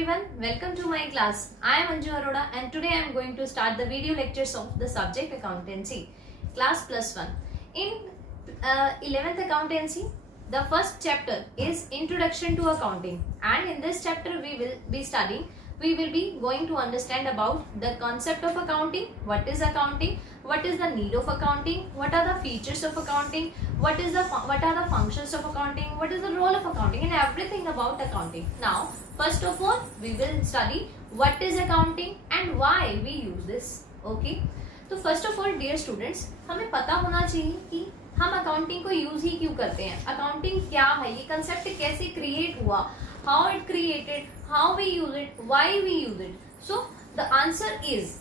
everyone, welcome to my class. I am Anju Arora and today I am going to start the video lectures of the subject accountancy, class +1. In 11th accountancy, the first chapter is introduction to accounting, and in this chapter we will be going to understand about the concept of accounting, what is the need of accounting, what are the features of accounting, what are the functions of accounting, what is the role of accounting, and everything about accounting. Now first of all we will study what is accounting and why we use this. Okay, तो first of all dear students, हमें पता होना चाहिए कि हम accounting को use ही क्यों करते हैं, अकाउंटिंग क्या है, ये कंसेप्ट कैसे क्रिएट हुआ, how it created, how we use it, why we use it. So the answer is,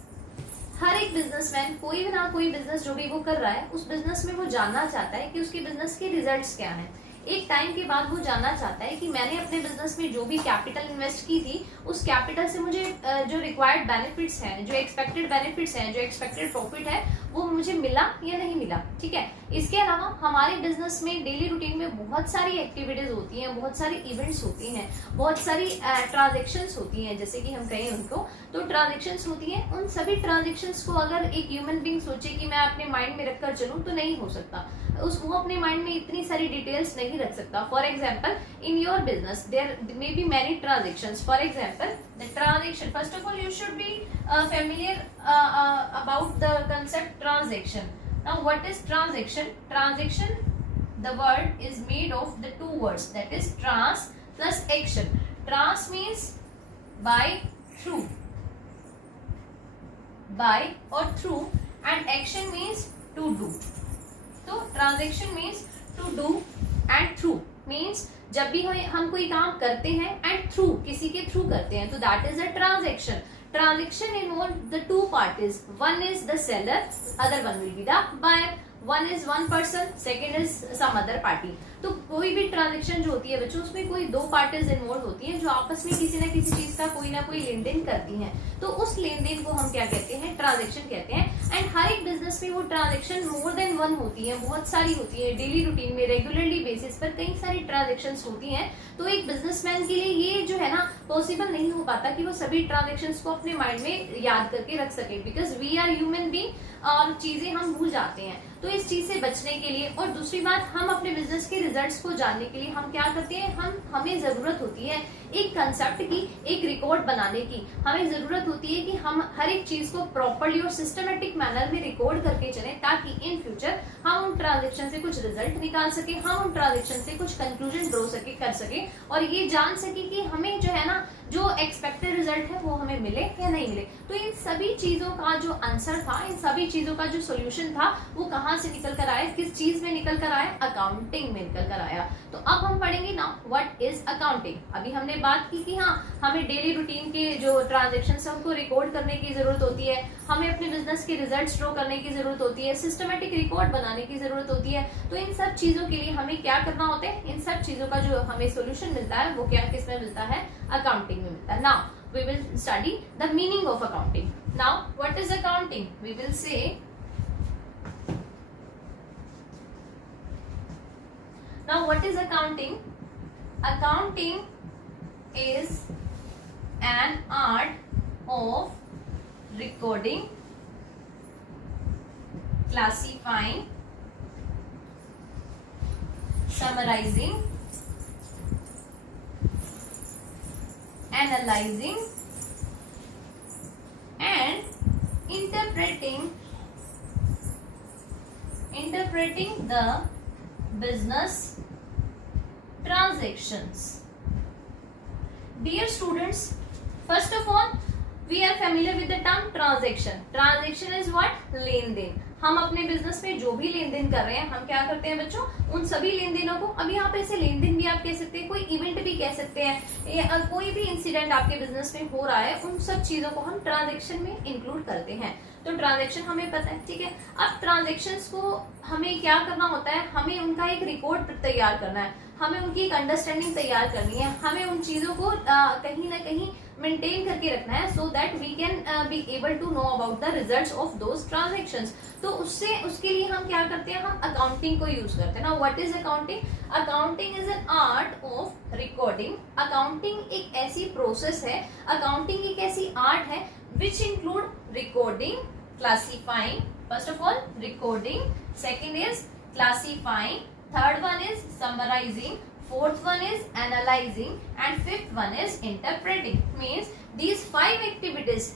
हर एक बिजनेसमैन कोई भी ना कोई बिजनेस जो भी वो कर रहा है, उस बिजनेस में वो जानना चाहता है कि उसके बिजनेस के रिजल्ट्स क्या हैं. एक टाइम के बाद वो जानना चाहता है कि मैंने अपने बिजनेस में जो भी कैपिटल इन्वेस्ट की थी, उस कैपिटल से मुझे जो रिक्वायर्ड बेनिफिट्स हैं, जो एक्सपेक्टेड बेनिफिट्स हैं, जो एक्सपेक्टेड प्रॉफिट है, वो मुझे मिला या नहीं मिला. ठीक है. इसके अलावा हमारे बिजनेस में डेली रूटीन में बहुत सारी एक्टिविटीज होती हैं, बहुत सारी इवेंट्स होती हैं, बहुत सारी ट्रांजेक्शंस होती हैं, जैसे कि हम कहें उनको, तो ट्रांजेक्शंस होती हैं. उन सभी ट्रांजेक्शंस को अगर एक ह्यूमन बीइंग सोचे कि मैं अपने माइंड में रखकर चलूं, तो नहीं हो सकता. वो अपने माइंड में इतनी सारी डिटेल्स नहीं रख सकता. For example, in your business there may be many transactions. For example, the transaction, first of all you should be familiar about the concept transaction. Now what is transaction? Transaction, the word is made of the two words, that is trans plus action. Trans means by, through, by or through, and action means to do. So transaction means to do and through means जब भी हम कोई काम करते हैं and through, किसी के through करते हैं, तो that is a transaction. Transaction involve the two parties. One is the seller, other one will be the buyer. One is one person, second is some other party. तो कोई भी transaction जो होती है बच्चों, उसमें कोई दो पार्टीज इन्वॉल्व होती हैं जो आपस में किसी न किसी चीज का कोई ना कोई लेन देन करती हैं. तो उस लेन देन को हम क्या कहते हैं, ट्रांजेक्शन कहते हैं. एंड हर एक बिजनेस में वो ट्रांजेक्शन मोर देन वन होती है, बहुत सारी होती है. डेली रूटीन में रेगुलरली बेसिस पर कई सारी ट्रांजेक्शन होती हैं. तो एक बिजनेसमैन के लिए ये जो है ना, पॉसिबल नहीं हो पाता कि वो सभी ट्रांजेक्शन को अपने माइंड में याद करके रख सके, because we are human being और चीजें हम भूल जाते हैं. तो इस चीज से बचने के लिए, और दूसरी बात, हम अपने बिजनेस के रिजल्ट्स को जानने के लिए हम क्या करते हैं, हमें जरूरत होती है एक कंसेप्ट की, एक रिकॉर्ड बनाने की. हमें जरूरत होती है कि हम हर एक चीज को प्रॉपर्ली और सिस्टमेटिक मैनर में रिकॉर्ड करके चलें, ताकि इन फ्यूचर हम उन ट्रांजेक्शन से कुछ रिजल्ट निकाल सके, हम उन ट्रांजेक्शन से कुछ कंक्लूजन ड्रॉ कर सके, और ये जान सके कि हमें जो है ना, जो एक्सपेक्टेड रिजल्ट है वो हमें मिले या नहीं मिले. तो इन सभी चीजों का जो आंसर था, इन सभी चीजों का जो सोल्यूशन था, वो कहाँ से निकल कर आया, किस चीज में निकल कर आया, अकाउंटिंग में निकल कर आया. तो अब हम पढ़ेंगे ना व्हाट इज अकाउंटिंग. अभी हमने बात की कि हाँ, हमें डेली रूटीन के जो ट्रांजेक्शंस है उनको रिकॉर्ड करने की जरूरत होती है, हमें अपने बिजनेस के रिजल्ट्स ड्रॉ करने की जरूरत होती है, सिस्टमेटिक रिकॉर्ड बनाने की जरूरत होती है. तो इन सब चीजों के लिए हमें क्या करना होता है, इन सब चीजों का जो हमें सोल्यूशन मिलता है वो क्या, किसमें मिलता है, अकाउंटिंग में मिलता है. Now we will study the meaning of accounting. Now what is accounting? We will say, now what is accounting? Accounting is an art of recording, classifying, summarizing, analyzing and interpreting the business transactions. Dear students, first of all we are familiar with the term transaction. Transaction is what? लेन देन. हम अपने business में जो भी लेन then कर रहे हैं, हम क्या करते हैं बच्चों, उन सभी लेन देनों को, अभी यहाँ पे ऐसे लेन देन भी आप कह सकते हैं, कोई इवेंट भी कह सकते हैं, कोई भी इंसिडेंट आपके बिजनेस में हो रहा है, उन सब चीजों को हम ट्रांजेक्शन में इंक्लूड करते हैं. तो ट्रांजेक्शन हमें पता है. ठीक है. अब ट्रांजेक्शन्स को हमें क्या करना होता है, हमें उनका एक रिकॉर्ड तैयार करना है, हमें उनकी एक अंडरस्टैंडिंग तैयार करनी है, हमें उन चीजों को कहीं ना कहीं मेंटेन करके रखना है, so that we can be able to know about the results of those transactions. तो उसके लिए हम क्या करते हैं, हम अकाउंटिंग को यूज करते हैं ना। What is accounting? Accounting is an art of recording. Accounting एक ऐसी प्रोसेस है, अकाउंटिंग एक ऐसी आर्ट है which include recording, classifying, first of all recording, second is classifying, third one is summarizing, fourth one is analyzing, and fifth one is interpreting. Means these five activities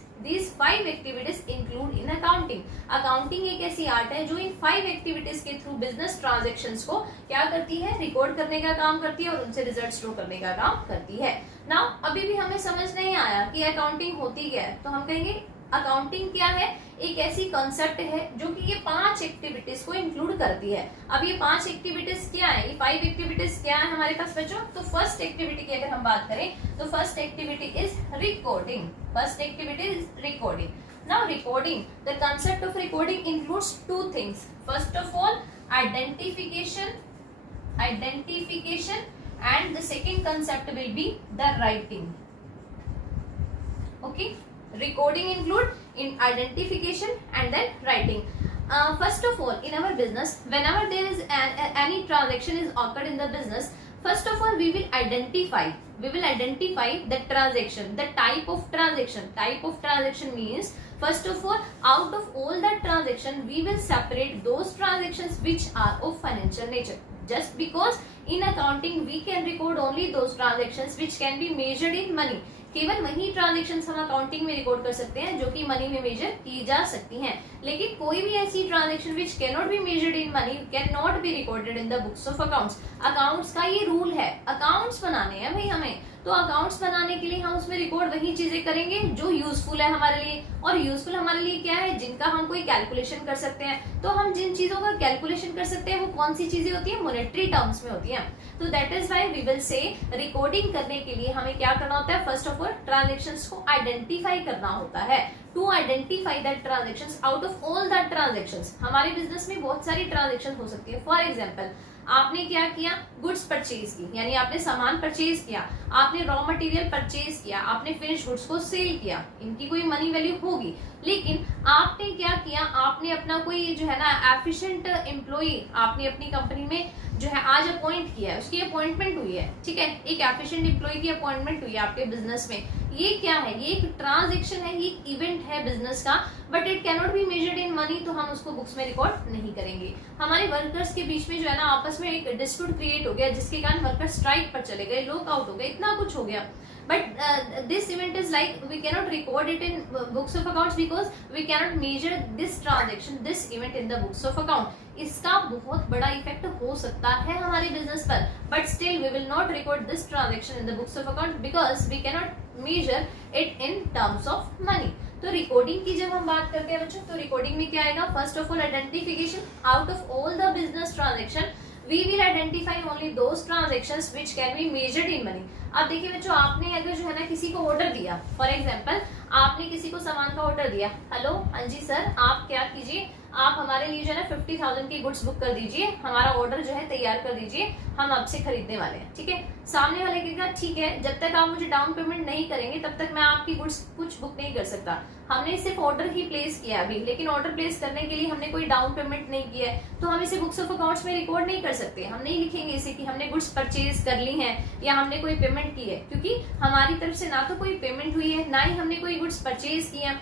include in accounting. Accounting एक ऐसी art है जो इन 5 activities के through business transactions को क्या करती है, record करने का काम करती है और उनसे रिजल्ट शो करने का काम करती है। नाउ अभी भी हमें समझ नहीं आया कि अकाउंटिंग होती क्या है, तो हम कहेंगे अकाउंटिंग क्या है, एक ऐसी कॉन्सेप्ट है जो कि ये 5 एक्टिविटीज को इंक्लूड करती है। अब ये 5 एक्टिविटीज क्या है, ये 5 एक्टिविटीज क्या है हमारे पास बच्चों? तो फर्स्ट एक्टिविटी की अगर हम बात करें तो first activity is recording. First activity is recording. Now recording, the concept of recording includes 2 things. First of all identification and the second concept will be the writing. Okay, recording include in identification and then writing. First of all, in our business, whenever there is any transaction is occurred in the business, first of all we will identify the transaction, the type of transaction means first of all, out of all the transaction we will separate those transactions which are of financial nature. Just because in accounting we can record only those transactions which can be measured in money. केवल वही transactions हम accounting में record कर सकते हैं जो कि money में मेजर की जा सकती हैं, लेकिन कोई भी ऐसी transaction which can not be measured in money can not be recorded in the books of accounts. Accounts का ये रूल है, अकाउंट्स बनाने हैं भाई हमें, तो अकाउंट्स बनाने के लिए हम उसमें रिकॉर्ड वही चीजें करेंगे जो यूजफुल है हमारे लिए। और यूजफुल हमारे लिए क्या है, जिनका हम कोई कैलकुलेशन कर सकते हैं। तो हम जिन चीजों का कैलकुलेशन कर सकते हैं वो कौन सी चीजें होती है, मॉनेटरी टर्म्स में होती है। तो that is why we will say recording करने के लिए हमें क्या करना होता है, फर्स्ट ऑफ ऑल ट्रांजेक्शन्स को आइडेंटिफाई करना होता है। To identify that transactions out of all that transactions. हमारे बिजनेस में बहुत सारी ट्रांजेक्शन हो सकती है। फॉर एग्जाम्पल, आपने क्या किया, गुड्स परचेज की, यानी आपने सामान परचेज किया, आपने रॉ मटेरियल परचेज किया, आपने फिनिश गुड्स को सेल किया, इनकी कोई मनी वैल्यू होगी। लेकिन आपने क्या किया, आपने अपना कोई जो है ना एफिशिएंट एम्प्लॉई आपने अपनी कंपनी में जो है आज अपॉइंट किया है, उसकी अपॉइंटमेंट हुई है, ठीक है, एक एफिशिएंट एम्प्लॉई की अपॉइंटमेंट हुई है आपके बिजनेस में। ये क्या है, ये एक ट्रांजैक्शन है, ये एक इवेंट है बिजनेस का, but it can not be measured in money, तो हम उसको बुक्स में रिकॉर्ड नहीं करेंगे। हमारे वर्कर्स के बीच में जो है ना आपस में एक डिस्प्यूट क्रिएट हो गया, जिसके कारण वर्कर स्ट्राइक पर चले गए, लॉक आउट हो गए, इतना कुछ हो गया। But this event is like we cannot record it in books of accounts because we cannot measure this transaction, this event in the books of account. इसका बहुत बड़ा इफेक्ट हो सकता है हमारे बिजनेस पर, but still we will not record this transaction in the books of account because we cannot measure it in terms of money. तो recording की जब हम बात करते हैं बच्चों, तो रिकॉर्डिंग में क्या आएगा, first of all identification, out of all the business transaction we will identify only those transactions which can be measured in money. अब देखिए बच्चों, आपने अगर जो है ना किसी को ऑर्डर दिया, फॉर एग्जांपल आपने किसी को सामान का ऑर्डर दिया, हेलो हाँ जी सर, आप क्या कीजिए, आप हमारे लिए जो है ना 50,000 की गुड्स बुक कर दीजिए, हमारा ऑर्डर जो है तैयार कर दीजिए, हम आपसे खरीदने वाले हैं, ठीक है। सामने वाले के साथ ठीक है, जब तक आप मुझे डाउन पेमेंट नहीं करेंगे तब तक मैं आपकी गुड्स कुछ बुक नहीं कर सकता। हमने सिर्फ ऑर्डर ही प्लेस किया अभी, लेकिन ऑर्डर प्लेस करने के लिए हमने कोई डाउन पेमेंट नहीं किया है, तो हम इसे बुक्स ऑफ अकाउंट्स में रिकॉर्ड नहीं कर सकते। हम नहीं लिखेंगे इसे कि हमने गुड्स परचेज कर ली है या हमने कोई पेमेंट की है, क्योंकि हमारी तरफ से ना तो कोई पेमेंट हुई है, ना ही हमने कोई गुड्स परचेज किया,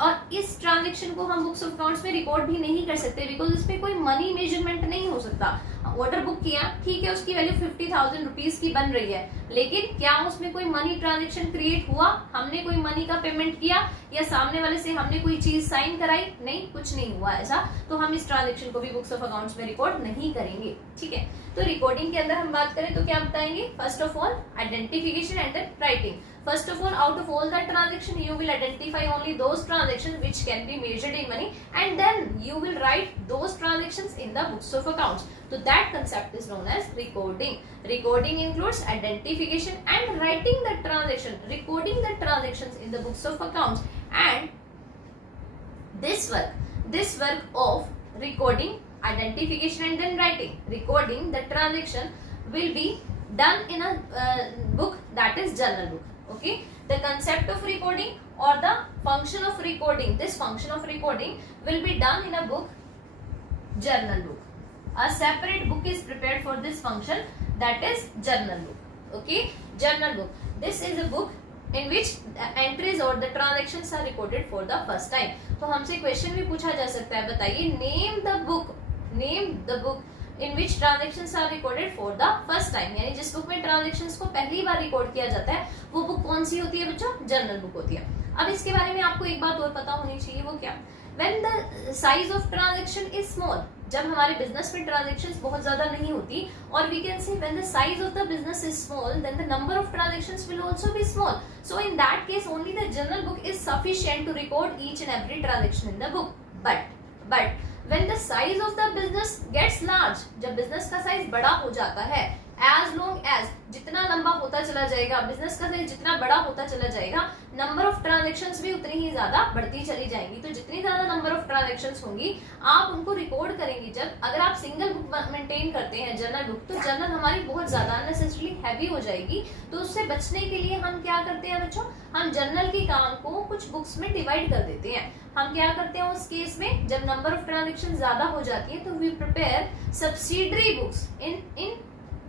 और इस ट्रांजेक्शन को हम बुक्स ऑफ अकाउंट्स में रिकॉर्ड भी नहीं कर सकते बिकॉज इसमें कोई मनी मेजरमेंट नहीं हो सकता। ऑर्डर बुक किया, ठीक है, उसकी वैल्यू 50,000 रुपीज की बन रही है, लेकिन क्या उसमें कोई मनी ट्रांजेक्शन क्रिएट हुआ, हमने कोई मनी का पेमेंट किया या सामने वाले से हमने कोई चीज साइन कराई, नहीं, कुछ नहीं हुआ ऐसा, तो हम इस ट्रांजेक्शन को भी बुक्स ऑफ अकाउंट्स में रिकॉर्ड नहीं करेंगे, ठीक है। तो रिकॉर्डिंग के अंदर हम बात करें तो क्या बताएंगे, first of all identification and then writing. First of all, out of all that transaction, you will identify only those transactions which can be measured in money, and then you will write those transactions in the books of accounts. So that concept is known as recording. Recording includes identification and writing the transaction, recording the transactions in the books of accounts, and this work of recording, identification and then writing, recording the transaction will be done in a book, that is journal book. Okay, the concept of recording or the function of recording, this function of recording will be done in a book, journal book. A separate book is prepared for this function, that is journal book. Okay, journal book, this is a book in which entries or the transactions are recorded for the first time. तो हमसे question भी पूछा जा सकता है, बताइए name the book in which transactions are recorded for the first time, यानी जिस बुक में ट्रांजेक्शंस को पहली बार रिकॉर्ड किया जाता है वो बुक कौन सी होती है बच्चों, जर्नल बुक होती है। अब इसके बारे में आपको एक बात और पता होनी चाहिए, वो क्या, when the size of transaction is small, जब हमारे बिजनेस में ट्रांजेक्शंस बहुत ज्यादा नहीं होती, और we can say when the size of the business is small then the number of transactions will also be small, so in that case only the journal book is sufficient to record each and every transaction in the book. But when the size of the business gets large, जब business का size बड़ा हो जाता है, as long as, जितना लंबा होता चला जाएगा बिजनेस का साइज, जितना बड़ा होता चला जाएगा, नंबर ऑफ ट्रांजेक्शंस भी उतनी ही ज्यादा बढ़ती चली जाएंगी। तो जितनी ज्यादा नंबर ऑफ ट्रांजेक्शंस होंगी आप उनको रिकॉर्ड करेंगे। जब अगर आप सिंगल बुक मेंटेन करते हैं जर्नल बुक, तो जर्नल हमारी बहुत ज्यादा अननेसेसरली हैवी हो जाएगी। तो उससे बचने के लिए हम क्या करते हैं बच्चों, हम जर्नल के काम को कुछ बुक्स में डिवाइड कर देते हैं। हम क्या करते हैं उस केस में, जब नंबर ऑफ ट्रांजेक्शन ज्यादा हो जाती है तो we prepare subsidiary books in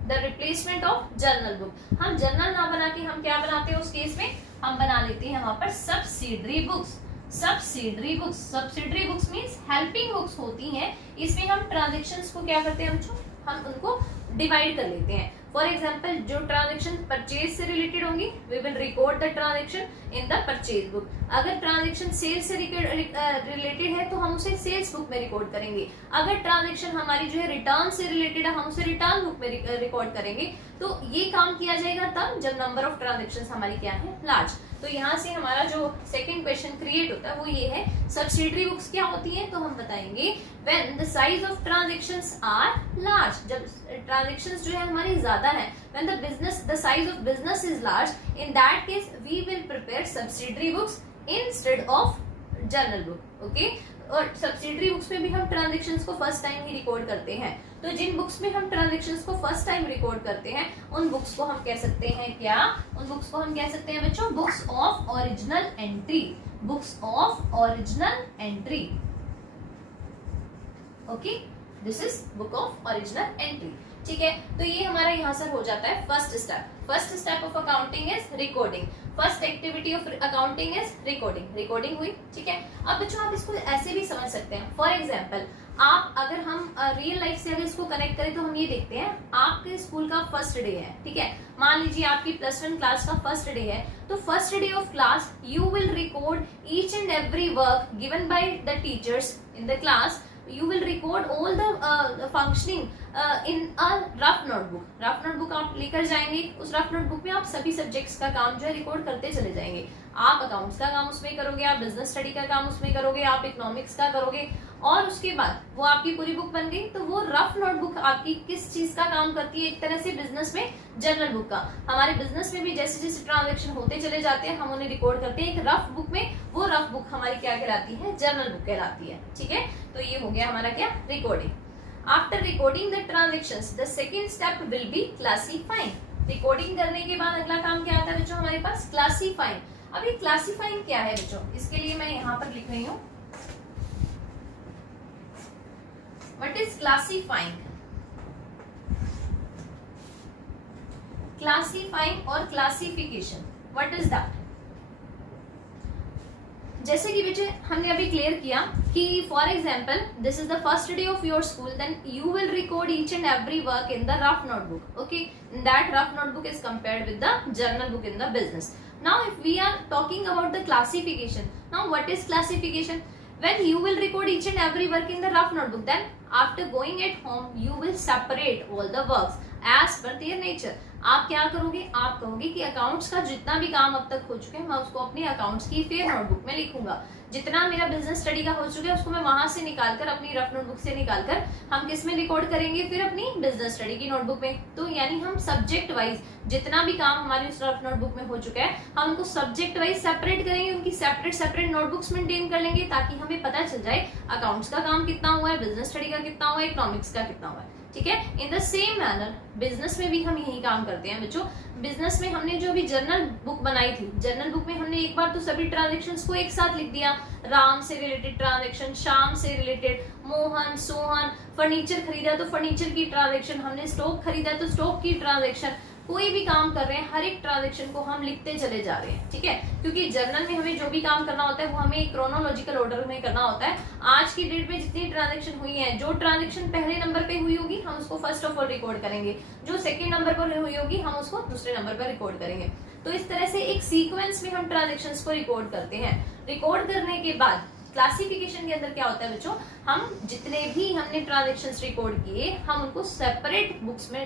the replacement of journal book. हम जर्नल ना बना के हम क्या बनाते हैं उस केस में, हम बना लेते हैं वहां पर subsidiary books. Subsidiary books means helping books होती हैं। इसमें हम ट्रांजेक्शंस को क्या करते हैं बच्चों, हम उनको डिवाइड कर लेते हैं। फॉर एग्जाम्पल, जो ट्रांजेक्शन परचेज से रिलेटेड होंगी we will record the transaction in the purchase book. अगर ट्रांजेक्शन सेल्स से रिलेटेड है तो हम उसे सेल्स बुक में रिकॉर्ड करेंगे। अगर ट्रांजेक्शन हमारी जो है रिटर्न से रिलेटेड है हम उसे रिटर्न बुक में रिकॉर्ड करेंगे। तो ये काम किया जाएगा तब जब नंबर ऑफ ट्रांजेक्शन हमारी क्या है, लार्ज। तो यहाँ से हमारा जो सेकंड क्वेश्चन क्रिएट होता है वो ये है, सब्सिडरी बुक्स क्या होती हैं, तो हम बताएंगे when the size of transactions are large, जब ट्रांजेक्शंस जो है हमारी ज्यादा है, when the size of business is large, in that case we will prepare subsidiary books instead of journal book. Okay, और सब्सिडरी बुक्स में भी हम ट्रांजेक्शंस को फर्स्ट टाइम ही रिकॉर्ड करते हैं। तो जिन बुक्स में हम ट्रांजेक्शंस को फर्स्ट टाइम रिकॉर्ड करते हैं उन बुक्स को हम कह सकते हैं क्या, उन बुक्स को हम कह सकते हैं बच्चों books of original entry. Books of original entry, okay, this is book of original entry. ठीक है, तो ये हमारा यहाँ से हो जाता है first step of accounting is recording. First activity of accounting is recording हुई। ठीक है, अब बच्चों आप इसको ऐसे भी समझ सकते हैं। फॉर एग्जाम्पल, आप अगर हम रियल लाइफ से अगर इसको कनेक्ट करें तो हम ये देखते हैं, आपके स्कूल का फर्स्ट डे है। ठीक है, मान लीजिए आपकी +1 क्लास का फर्स्ट डे है, तो first day of class you will record each and every work given by the teachers in the class. You will record all the functioning in a rough notebook. Rough notebook आप लेकर जाएंगे, उस rough notebook में आप सभी subjects का काम जो है रिकॉर्ड करते चले जाएंगे। आप अकाउंट्स का काम उसमें करोगे, आप बिजनेस स्टडी का काम उसमें करोगे, आप इकोनॉमिक्स का करोगे, और उसके बाद वो आपकी पूरी बुक बन गई। तो वो रफ नोटबुक आपकी किस चीज का काम करती है, एक तरह से बिजनेस में जर्नल बुक का। हमारे बिजनेस में भी जैसे जैसे ट्रांजेक्शन होते चले जाते हैं हम उन्हें रिकॉर्ड करते हैं एक रफ बुक में, वो रफ बुक हमारी क्या कहलाती है, जर्नल बुक कहलाती है। ठीक है, तो ये हो गया हमारा क्या, recording. After recording the transactions the second step will be classifying. Recording करने के बाद अगला काम क्या आता है बच्चों हमारे पास, क्लासिफाइंग। अब ये क्लासिफाइंग क्या है बच्चों, इसके लिए मैं यहाँ पर लिख रही हूँ, व्हाट इज क्लासिफाइंग। क्लासिफाइंग और क्लासिफिकेशन, व्हाट इज दैट। जैसे कि बेटे हमने अभी क्लियर किया कि for example this is the first day of your school, then you will record each and every work in the rough notebook. Okay, in that rough notebook is compared with the journal book in the business. Now if we are talking about the classification, now what is classification? When you will record each and every work in the rough notebook, then after going at home you will separate all the works as per their nature. आप क्या करोगे, आप कहोगे कि accounts का जितना भी काम अब तक हो चुके हैं मैं उसको अपने अकाउंट्स की फेयर नोटबुक में लिखूंगा। जितना मेरा बिजनेस स्टडी का हो चुका है उसको मैं वहां से निकालकर अपनी रफ नोटबुक से निकालकर हम किस में रिकॉर्ड करेंगे, फिर अपनी बिजनेस स्टडी की नोटबुक में। तो यानी हम सब्जेक्ट वाइज जितना भी काम हमारी उस रफ नोटबुक में हो चुका है हम उनको सब्जेक्ट वाइज सेपरेट करेंगे, उनकी सेपरेट नोटबुक्स मेंटेन कर लेंगे ताकि हमें पता चल जाए अकाउंट्स का काम कितना हुआ है, बिजनेस स्टडी का कितना हुआ है, इकोनॉमिक्स का कितना हुआ है। ठीक है। In the same manner business में भी हम यही काम करते हैं बच्चों। बिजनेस में हमने जो भी जर्नल बुक बनाई थी, जर्नल बुक में हमने एक बार तो सभी ट्रांजेक्शन्स को एक साथ लिख दिया, राम से रिलेटेड ट्रांजेक्शन, श्याम से रिलेटेड, मोहन, सोहन, फर्नीचर खरीदा तो फर्नीचर की ट्रांजेक्शन, हमने स्टॉक खरीदा तो स्टॉक की ट्रांजेक्शन, कोई भी काम कर रहे हैं हर एक ट्रांजेक्शन को हम लिखते चले जा रहे हैं, ठीक है। क्योंकि जर्नल में हमें जो भी काम करना होता है वो हमें एक क्रोनोलॉजिकल ऑर्डर में करना होता है। आज की डेट में जितनी ट्रांजेक्शन हुई है, जो ट्रांजेक्शन पहले नंबर पे हुई होगी हम उसको फर्स्ट ऑफ ऑल रिकॉर्ड करेंगे, जो सेकंड नंबर पर हुई होगी हम उसको दूसरे नंबर पर रिकॉर्ड करेंगे। तो इस तरह से एक सीक्वेंस में हम ट्रांजेक्शन्स को रिकॉर्ड करते हैं। रिकॉर्ड करने के बाद क्लासिफिकेशन के अंदर क्या होता है बच्चों, हम जितने भी हमने ट्रांजेक्शन्स रिकॉर्ड किए हम उनको सेपरेट बुक्स में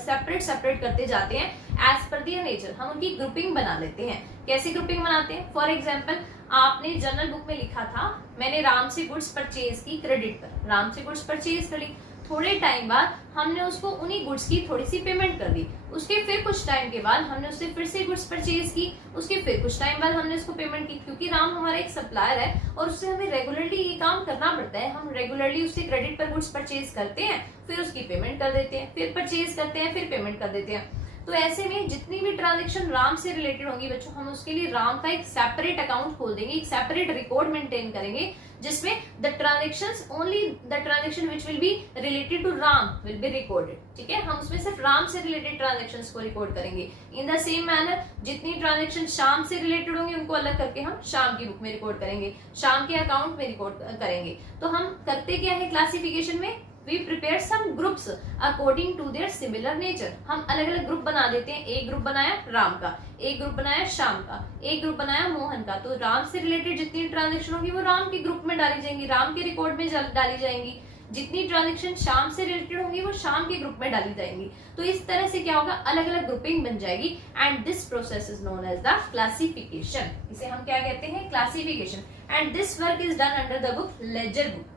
सेपरेट करते जाते हैं एज पर दियर नेचर। हम उनकी ग्रुपिंग बना लेते हैं। कैसे ग्रुपिंग बनाते हैं? फॉर एग्जाम्पल आपने जर्नल बुक में लिखा था मैंने राम से गुड्स परचेज की क्रेडिट पर, राम से गुड्स परचेज कर ली, थोड़े टाइम बाद हमने उसको उन्हीं गुड्स की थोड़ी सी पेमेंट कर दी, उसके फिर कुछ टाइम के बाद हमने उससे फिर से गुड्स परचेज की, उसके फिर कुछ टाइम बाद हमने उसको पेमेंट की। क्योंकि राम हमारा एक सप्लायर है और उससे हमें रेगुलरली ये काम करना पड़ता है, हम रेगुलरली उससे क्रेडिट पर गुड्स परचेज करते हैं, फिर उसकी पेमेंट कर देते हैं, फिर परचेज करते हैं, फिर पेमेंट कर देते हैं। तो ऐसे में जितनी भी ट्रांजेक्शन राम से रिलेटेड होंगी बच्चों, हम उसके लिए राम का एक सेपरेट अकाउंट खोल देंगे, एक सेपरेट रिकॉर्ड मेंटेन करेंगे, जिसमें the transactions only the transaction which will be related to Ram will be recorded, ठीक है। हम उसमें सिर्फ राम से रिलेटेड ट्रांजेक्शंस को रिकॉर्ड करेंगे। इन द सेम मैनर जितनी ट्रांजेक्शन श्याम से रिलेटेड होंगी उनको अलग करके हम श्याम की बुक में रिकॉर्ड करेंगे, श्याम के अकाउंट में रिकॉर्ड करेंगे। तो हम करते क्या है क्लासिफिकेशन में, We prepare some groups according to their similar nature। हम अलग अलग ग्रुप बना देते हैं। एक ग्रुप बनाया राम का, एक ग्रुप बनाया श्याम का, एक ग्रुप बनाया मोहन का। तो राम से रिलेटेड जितनी ट्रांजेक्शन होगी वो राम के ग्रुप में डाली जाएंगी, राम के रिकॉर्ड में डाली जाएंगी। जितनी ट्रांजेक्शन श्याम से रिलेटेड होंगी वो श्याम के ग्रुप में डाली जाएंगी। तो इस तरह से क्या होगा, अलग अलग ग्रुपिंग बन जाएगी and this process is known as the classification. इसे हम क्या कहते हैं? Classification. And this work is done under the book ledger book.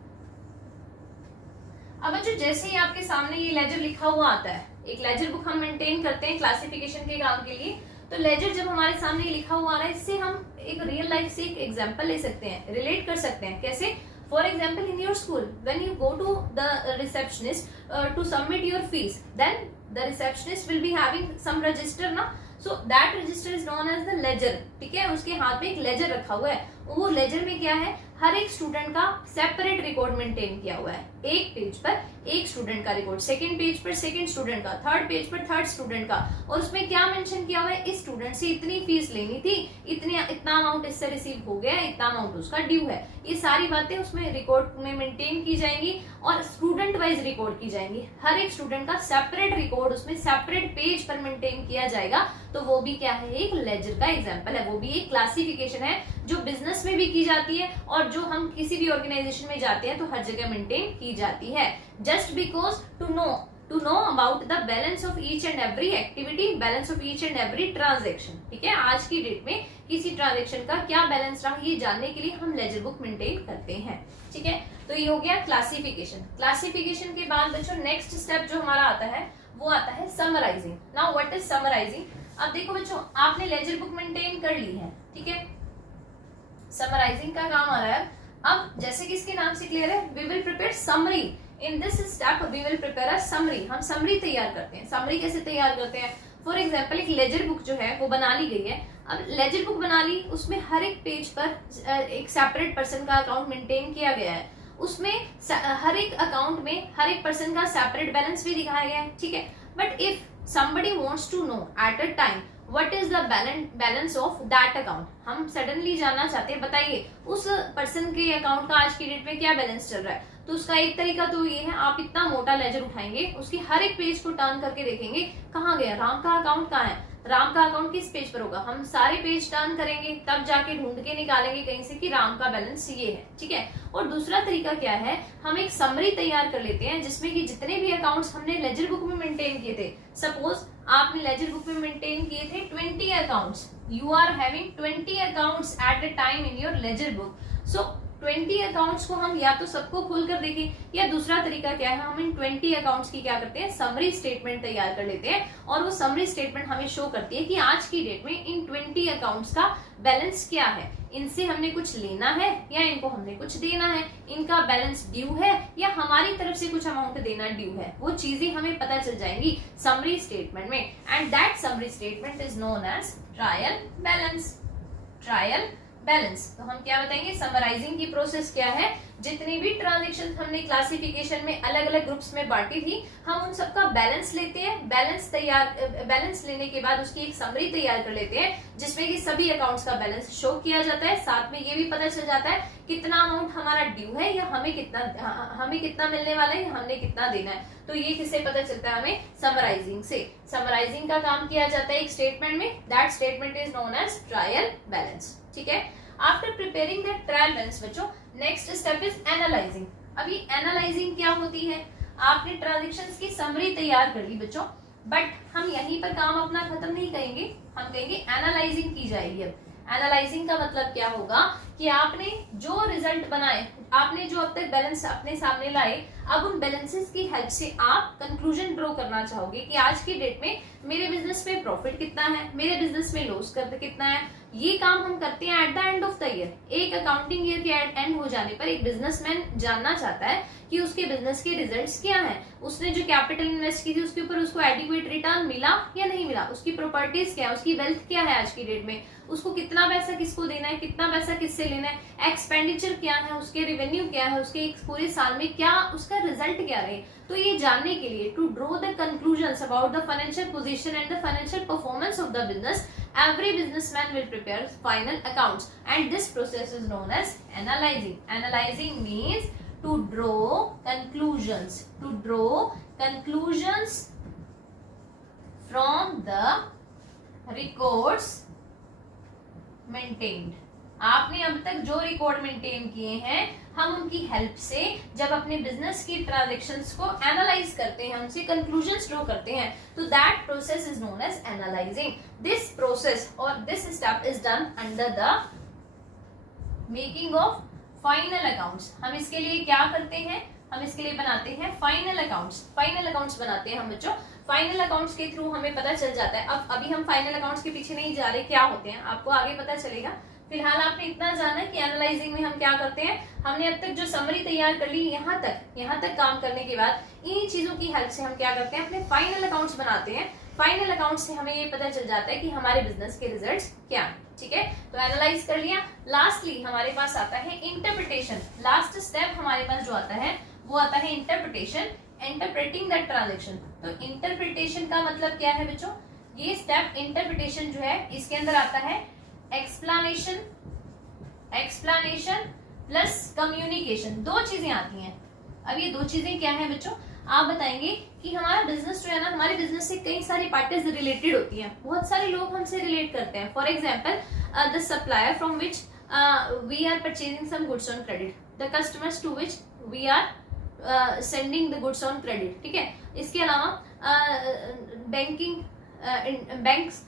अब बच्चों जैसे ही आपके सामने ये लेजर लिखा हुआ आता है, एक लेजर बुक हम मेंटेन करते हैं क्लासिफिकेशन के काम के लिए, तो लेजर जब हमारे सामने लिखा हुआ आ रहा है इससे हम एक रियल लाइफ से एक एग्जांपल ले सकते हैं, रिलेट कर सकते हैं। कैसे? For example in your school when you go to the receptionist to submit your fees, then the receptionist will be having some register ना, so that register is known as the ledger, ठीक है। उसके हाथ में एक laser रखा हुआ है, वो लेजर में क्या है, हर एक स्टूडेंट का सेपरेट रिकॉर्ड मेंटेन किया हुआ है। एक पेज पर एक स्टूडेंट का रिकॉर्ड, सेकंड पेज पर सेकंड स्टूडेंट का, थर्ड पेज पर थर्ड स्टूडेंट का, और उसमें क्या मेंशन किया हुआ है, इस स्टूडेंट से इतनी फीस लेनी थी, इतना अमाउंट इससे रिसीव हो गया, इतना अमाउंट उसका ड्यू है। ये सारी बातें उसमें रिकॉर्ड में मेंटेन की जाएंगी और स्टूडेंट वाइज रिकॉर्ड की जाएंगी। हर एक स्टूडेंट का सेपरेट रिकॉर्ड उसमें सेपरेट पेज पर मेंटेन किया जाएगा। तो वो भी क्या है, एक लेजर का एग्जाम्पल है, वो भी एक क्लासिफिकेशन है जो बिजनेस में भी की जाती है और जो हम किसी भी ऑर्गेनाइजेशन में जाते हैं तो हर जगह मेंटेन की जाती है। Just because to know about the balance of each and every activity, balance of each and every transaction, ठीक है। आज की डेट में किसी ट्रांजेक्शन का क्या बैलेंस रहा ये जानने के लिए हम लेजर बुक मेंटेन करते हैं, ठीक है। तो ये हो गया क्लासिफिकेशन। क्लासिफिकेशन के बाद बच्चों नेक्स्ट स्टेप जो हमारा आता है वो आता है summarising. Now what is summarising? अब देखो बच्चों आपने लेजर बुक मेंटेन कर ली है, ठीक है। समराइजिंग का काम आ रहा है। अब जैसे कि इसके नाम से क्लियर है, we will prepare summary. In this step we will prepare a summary. हम समरी तैयार करते हैं। समरी कैसे तैयार करते हैं? फॉर एग्जाम्पल एक लेजर बुक जो है वो बना ली गई है। अब लेजर बुक बना ली, उसमें हर एक पेज पर एक सेपरेट पर्सन का अकाउंट मेंटेन किया गया है। उसमें हर एक अकाउंट में हर एक पर्सन का सेपरेट बैलेंस भी दिखाया गया है, ठीक है। But if somebody wants to know at a time what is the balance of that account, हम सडनली जानना चाहते हैं बताइए उस पर्सन के अकाउंट का आज की डेट में क्या बैलेंस चल रहा है। तो उसका एक तरीका तो ये है, आप इतना मोटा लेजर उठाएंगे, उसकी हर एक पेज को टर्न करके देखेंगे कहाँ गया राम का अकाउंट, कहाँ है राम का अकाउंट, किस पेज पर होगा। हम सारे पेज टर्न करेंगे तब जाके ढूंढ के निकालेंगे कहीं से कि राम का बैलेंस ये है, ठीक है। और दूसरा तरीका क्या है, हम एक समरी तैयार कर लेते हैं जिसमें कि जितने भी अकाउंट्स हमने लेजर बुक में मेंटेन किए थे, सपोज आपने लेजर बुक में मेंटेन किए थे 20 accounts, you are having 20 accounts at a time in your ledger book. So 20 accounts को हम या तो सबको खोल कर देखें, या दूसरा तरीका क्या है, हम इन 20 अकाउंट्स की क्या करते हैं, समरी स्टेटमेंट तैयार कर लेते हैं, और वो समरी स्टेटमेंट हमें शो करती है कि आज की डेट में इन 20 अकाउंट्स का बैलेंस क्या है, इनसे हमने कुछ लेना है या इनको हमने कुछ देना है, इनका बैलेंस ड्यू है या हमारी तरफ से कुछ अमाउंट देना ड्यू है, वो चीजें हमें पता चल जाएंगी समरी स्टेटमेंट में। And that summary statement is known as trial balance. Trial balance, तो हम क्या बताएंगे, समराइजिंग की प्रोसेस क्या है, जितनी भी ट्रांजेक्शन हमने क्लासिफिकेशन में अलग अलग ग्रुप्स में बांटी थी, हम उन सबका बैलेंस लेते हैं, बैलेंस लेने के बाद उसकी एक समरी तैयार कर लेते हैं जिसमें कि सभी अकाउंट्स का बैलेंस शो किया जाता है, साथ में ये भी पता चल जाता है कितना अमाउंट हमारा ड्यू है या हमें कितना मिलने वाला है, हमने कितना देना है। तो ये किससे पता चलता है, हमें समराइजिंग से। समराइजिंग का काम किया जाता है एक स्टेटमेंट में, that statement is known as trial balance. ठीक है, after preparing that trial balance बच्चों, नेक्स्ट स्टेप इज एनालाइजिंग। अभी एनालाइजिंग क्या होती है, आपने ट्रांजैक्शंस की समरी तैयार कर ली बच्चों, बट हम यहीं पर काम अपना खत्म नहीं करेंगे, हम कहेंगे एनालाइजिंग की जाएगी। अब एनालाइजिंग का मतलब क्या होगा कि आपने जो रिजल्ट बनाए, आपने जो अब तक बैलेंस अपने सामने लाए, अब उन बैलेंसेस की हेल्प से आप कंक्लूजन ड्रॉ करना चाहोगे कि आज की डेट में मेरे बिजनेस में प्रॉफिट कितना है, मेरे बिजनेस में लॉस कितना है। ये काम हम करते हैं at the end of the year. एक अकाउंटिंग ईयर के एंड हो जाने पर एक बिजनेसमैन जानना चाहता है कि उसके बिजनेस के रिजल्ट्स क्या हैं, उसने जो कैपिटल इन्वेस्ट की थी उसके ऊपर उसको एडिक्वेट रिटर्न मिला या नहीं मिला, उसकी प्रॉपर्टीज क्या है, उसकी वेल्थ क्या है आज की डेट में, उसको कितना पैसा किसको देना है, कितना पैसा किससे लेना है, एक्सपेंडिचर क्या है, उसके रेवेन्यू क्या है, उसके पूरे साल में क्या उसका रिजल्ट क्या रहे। तो ये जानने के लिए, to draw the conclusions about the financial position and the financial performance of the business, every businessman will prepare final accounts, and this process is known as analyzing. Analyzing means to draw conclusions, to draw conclusions from the records maintained. आपने अब तक जो record maintain किए हैं, हम उनकी help से जब अपने बिजनेस की ट्रांजैक्शंस को एनालाइज करते हैं, उनसे कंक्लूजन्स ड्रॉ करते हैं, तो that process is known as analysing. This process और this step is done under the making of final accounts. हम इसके लिए क्या करते हैं, हम इसके लिए बनाते हैं फाइनल अकाउंट्स। फाइनल अकाउंट्स बनाते हैं हम बच्चों, फाइनल अकाउंट्स के थ्रू हमें पता चल जाता है। अब अभी हम फाइनल अकाउंट्स के पीछे नहीं जा रहे, क्या होते हैं आपको आगे पता चलेगा। फिलहाल आपने इतना जाना कि एनालाइजिंग में हम क्या करते हैं, हमने अब तक जो समरी तैयार कर ली, यहाँ तक काम करने के बाद इन चीजों की हेल्प से हम क्या करते हैं, अपने फाइनल अकाउंट्स बनाते हैं। फाइनल अकाउंट से हमें ये पता चल जाता है कि हमारे बिजनेस के रिजल्ट्स क्या हैं। ठीक है, तो एनालाइज कर लिया। लास्टली हमारे पास आता है इंटरप्रिटेशन। लास्ट स्टेप हमारे पास जो आता है वो आता है इंटरप्रिटेशन, इंटरप्रेटिंग दैट ट्रांजैक्शन। तो इंटरप्रिटेशन का मतलब क्या है बच्चों, ये स्टेप इंटरप्रिटेशन जो है इसके अंदर आता है एक्सप्लेनेशन प्लस कम्युनिकेशन, दो चीजें आती हैं। अब ये दो चीजें क्या है बच्चों, आप बताएंगे कि हमारा बिजनेस जो है ना, हमारे बिजनेस से कई सारी पार्टीज रिलेटेड होती हैं, बहुत सारे लोग हमसे रिलेट करते हैं। For example the supplier from which we are purchasing some goods on credit, the customers to which we are sending the goods on credit. ठीक है, इसके अलावा banks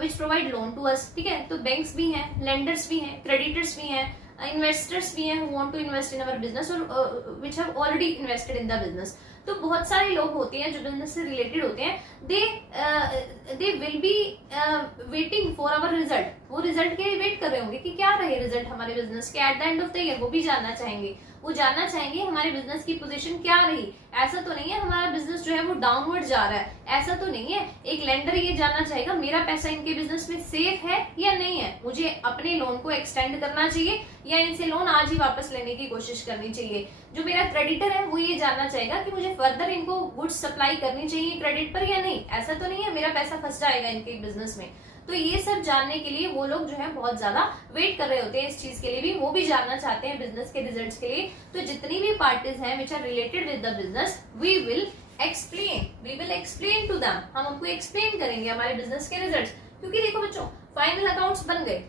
which provide loan to us. ठीक है, तो banks भी हैं, lenders भी हैं, क्रेडिटर्स भी हैं, इन्वेस्टर्स भी हैं who want to invest in our business और which have already invested in the business. तो बहुत सारे लोग होते हैं जो बिजनेस से रिलेटेड होते हैं, they will be waiting for our result. वो रिजल्ट के लिए वेट कर रहे होंगे कि क्या रहे रिजल्ट हमारे बिजनेस के at the end of the year. वो भी जानना चाहेंगे, वो जानना चाहेंगे हमारे बिजनेस की पोजीशन क्या रही। ऐसा तो नहीं है हमारा बिजनेस जो है वो डाउनवर्ड जा रहा है, ऐसा तो नहीं है। एक लेंडर ये जानना चाहेगा मेरा पैसा इनके बिजनेस में सेफ है या नहीं है, मुझे अपने लोन को एक्सटेंड करना चाहिए या इनसे लोन आज ही वापस लेने की कोशिश करनी चाहिए। जो मेरा क्रेडिटर है वो ये जानना चाहेगा कि मुझे फर्दर इनको गुड्स सप्लाई करनी चाहिए क्रेडिट पर या नहीं, ऐसा तो नहीं है मेरा पैसा फंस जाएगा इनके बिजनेस में। तो ये सब जानने के लिए वो लोग जो है बहुत ज्यादा वेट कर रहे होते हैं इस चीज के लिए भी, वो भी जानना चाहते हैं बिजनेस के रिजल्ट्स के लिए। तो जितनी भी पार्टीज हैं which are related with the business, we will explain to them, हम उनको एक्सप्लेन करेंगे हमारे बिजनेस के रिजल्ट्स। क्योंकि देखो बच्चों, फाइनल अकाउंट्स बन गए,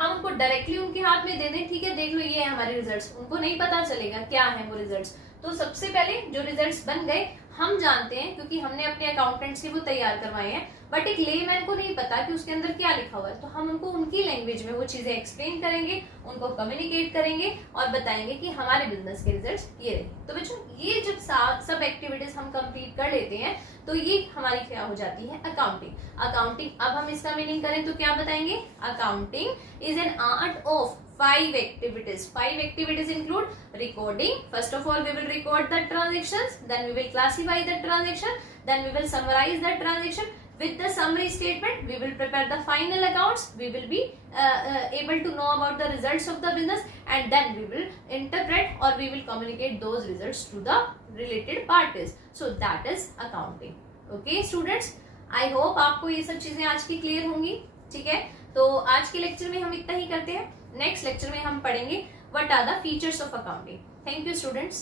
हम उनको डायरेक्टली उनके हाथ में दे दें, ठीक है देख लो ये है हमारे रिजल्ट्स, उनको नहीं पता चलेगा क्या है वो रिजल्ट्स। तो सबसे पहले जो रिजल्ट्स बन गए हम जानते हैं, क्योंकि हमने अपने अकाउंटेंट से वो तैयार करवाए हैं, बट एक लेमैन को नहीं पता कि उसके अंदर क्या लिखा हुआ है, तो हम उनको उनकी लैंग्वेज में वो चीजें एक्सप्लेन करेंगे, उनको कम्युनिकेट करेंगे और बताएंगे कि हमारे बिजनेस के रिजल्ट्स ये रहे। तो बच्चों ये जब सब एक्टिविटीज हम कंप्लीट कर लेते हैं तो ये हमारी क्या हो जाती है, अकाउंटिंग। अकाउंटिंग, अब हम इसका मीनिंग करें तो क्या बताएंगे, accounting is an art of 5 activities. 5 activities include recording. First of all, we will record the transactions. Then we will classify the transaction. Then we will summarize the transaction. With the summary statement, we will prepare the final accounts. We will be able to know about the results of the business, and then we will interpret or we will communicate those results to the related parties. So that is accounting. Okay, students. I hope आपको ये सब चीजें आज की clear होंगी। ठीक है, तो आज के लेक्चर में हम इतना ही करते हैं। नेक्स्ट लेक्चर में हम पढ़ेंगे what are the features of accounting. Thank you students.